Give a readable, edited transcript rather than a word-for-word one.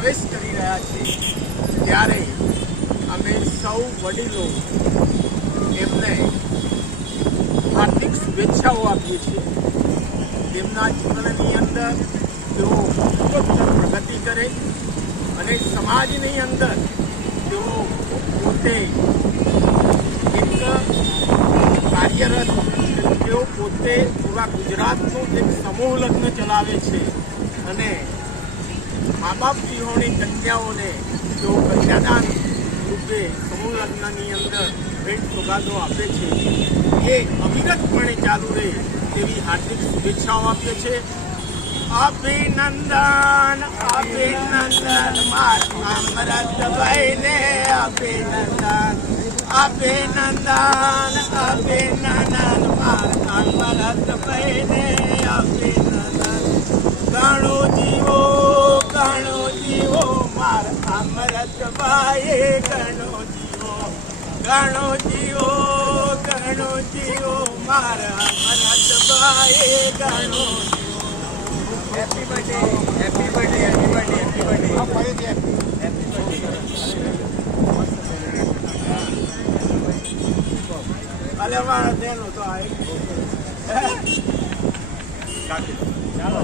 પ્રવેશ કરી રહ્યા છે ત્યારે અમે સૌ વડીલો એમને હાર્દિક શુભેચ્છાઓ આપીએ છીએ। તેમના જીવનની અંદર તેઓ ઉત્તરોત્તર પ્રગતિ કરે અને સમાજની અંદર તેઓ પોતે એક કાર્યરત, તેઓ પોતે પૂરા ગુજરાતનું એક સમૂહ લગ્ન ચલાવે છે અને મા બાપ વિહોણી કન્યાઓને તેઓ કન્યાદાન રૂપે સમૂહ લગ્નની અંદર ભેટ સોગાદો આપે છે। એ અવિરતપણે ચાલુ રહે તેવી હાર્દિક શુભેચ્છાઓ આપે છે। અભિનંદન અભિનંદન મારા અમરતભાઈને અભિનંદન અભિનંદન અભિનંદન મારા અમરતભાઈને અભિનંદન। ઘણો જીવો મારા અમરતભાઈએ ઘણો જીવો મારા અમરતભાઈએ ઘણો જીવો। Happy birthday happy birthday happy birthday happy birthday happy birthday અલે મારા તેનો તો આ ચાલો।